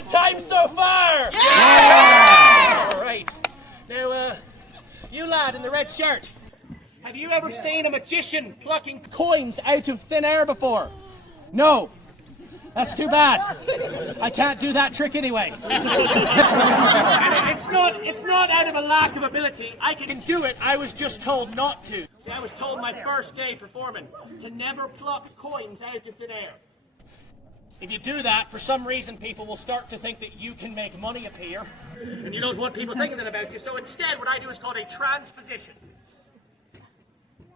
a time so far? Yeah! All right. Now, you lad in the red shirt, have you ever seen a magician plucking coins out of thin air before? No. That's too bad. I can't do that trick anyway. It's not out of a lack of ability. I can do it. I was just told not to. See, I was told my first day performing to never pluck coins out of thin air. If you do that, for some reason, people will start to think that you can make money appear. And you don't want people thinking that about you, so instead what I do is called a transposition.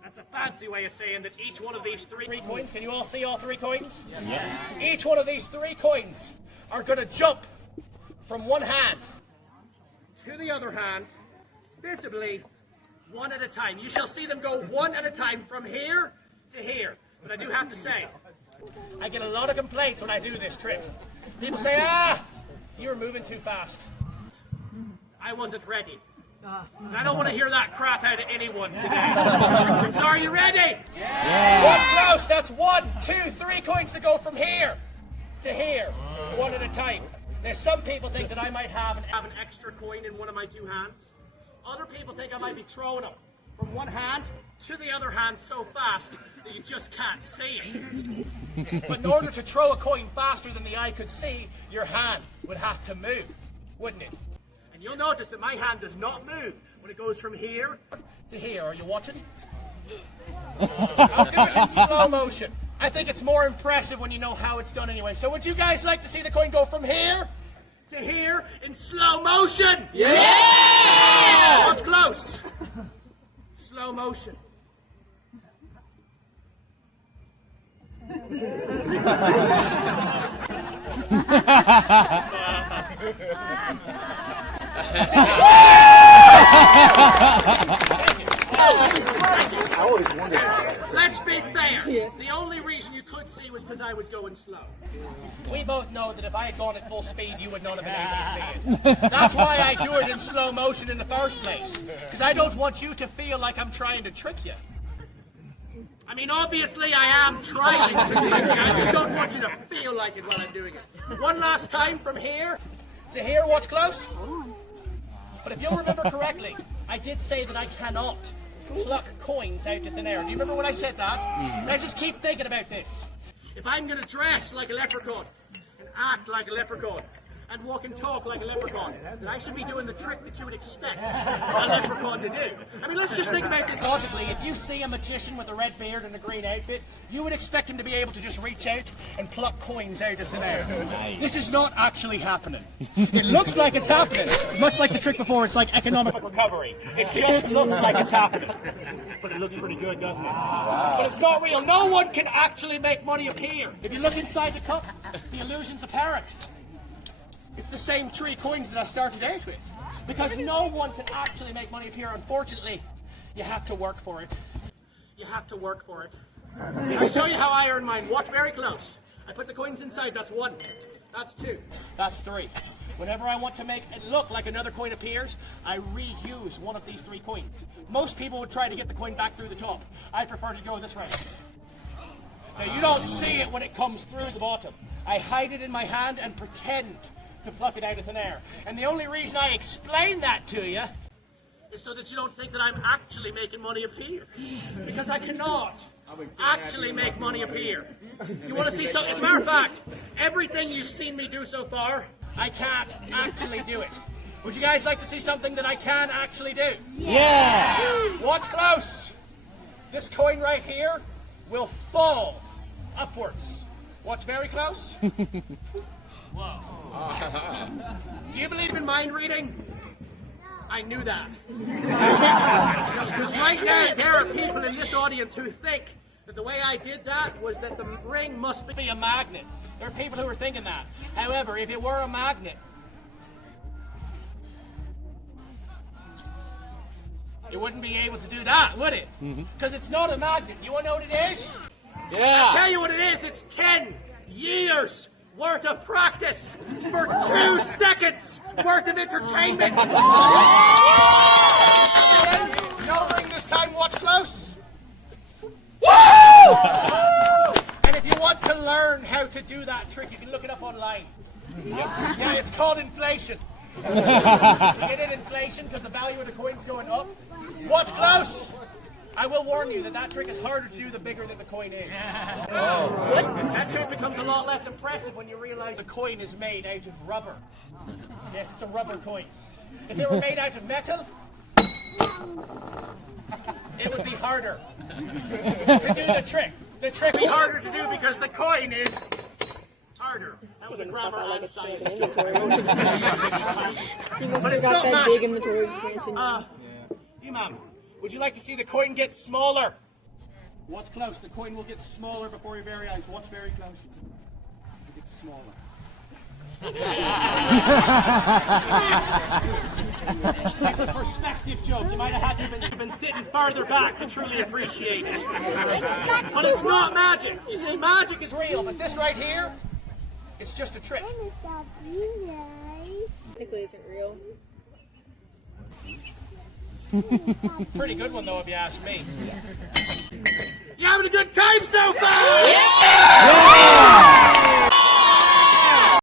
That's a fancy way of saying that each one of these three coins, can you all see all three coins? Yes. Each one of these three coins are going to jump from one hand to the other hand, visibly, one at a time. You shall see them go one at a time from here to here. But I do have to say, I get a lot of complaints when I do this trick. People say, you were moving too fast. I wasn't ready. And I don't want to hear that crap out of anyone today. So are you ready? Yeah. What's close? That's 1, 2, 3 coins to go from here to here, one at a time. Now, some people think that I might have an extra coin in one of my two hands. Other people think I might be throwing them from one hand to the other hand so fast that you just can't see it. But in order to throw a coin faster than the eye could see, your hand would have to move, wouldn't it? And you'll notice that my hand does not move when it goes from here to here. Are you watching? I'll do it in slow motion. I think it's more impressive when you know how it's done anyway. So would you guys like to see the coin go from here to here in slow motion? Yeah! What's close? Slow motion. Let's be fair. The only reason you could see was because I was going slow. We both know that if I had gone at full speed, you would not have been able to see it. That's why I do it in slow motion in the first place. Because I don't want you to feel like I'm trying to trick you. I mean, obviously I am trying to trick you. I just don't want you to feel like it while I'm doing it. One last time from here to here. What's close? But if you'll remember correctly, I did say that I cannot pluck coins out of thin air. Do you remember when I said that? Now just keep thinking about this. If I'm going to dress like a leprechaun and act like a leprechaun and walk and talk like a leprechaun, then I should be doing the trick that you would expect a leprechaun to do. I mean, let's just think about this logically. If you see a magician with a red beard and a green outfit, you would expect him to be able to just reach out and pluck coins out of thin air. Nice. This is not actually happening. It looks like it's happening. Much like the trick before, it's like economic recovery. It just looks like it's happening. But it looks pretty good, doesn't it? Wow. But it's not real. No one can actually make money appear. If you look inside the cup, the illusion's apparent. It's the same 3 coins that I started out with. Because no one can actually make money appear. Unfortunately, you have to work for it. You have to work for it. I'll show you how I earn mine. Watch very close. I put the coins inside. That's 1. That's 2. That's 3. Whenever I want to make it look like another coin appears, I reuse one of these 3 coins. Most people would try to get the coin back through the top. I prefer to go this way. Now, you don't see it when it comes through the bottom. I hide it in my hand and pretend to pluck it out of thin air. And the only reason I explain that to you is so that you don't think that I'm actually making money appear. Because I cannot actually make money appear. You want to see something? As a matter of fact, everything you've seen me do so far, I can't actually do it. Would you guys like to see something that I can actually do? Yeah! Watch close. This coin right here will fall upwards. Watch very close. Whoa. Do you believe in mind reading? I knew that. Because right now there are people in this audience who think that the way I did that was that the ring must be a magnet. There are people who are thinking that. However, if it were a magnet, it wouldn't be able to do that, would it? Because it's not a magnet. You want to know what it is? Yeah. I'll tell you what it is. It's 10 years worth of practice for 2 seconds worth of entertainment. No ring this time. Watch close. Woo! And if you want to learn how to do that trick, you can look it up online. Yeah, it's called inflation. You get in inflation because the value of the coin's going up. Watch close. I will warn you that trick is harder to do the bigger that the coin is. That trick becomes a lot less impressive when you realize the coin is made out of rubber. Yes, it's a rubber coin. If it were made out of metal, it would be harder to do the trick. The trick would be harder to do because the coin is harder. That was a grammar and science joke. But it's not that big inventory expansion. Imam, would you like to see the coin get smaller? Watch close. The coin will get smaller before your very eyes. Watch very closely. It gets smaller. It's a perspective joke. You might have had to been sitting farther back to truly appreciate it. But it's not magic. You see, magic is real, but this right here, it's just a trick. Technically isn't real. Pretty good one though, if you ask me. You having a good time so far?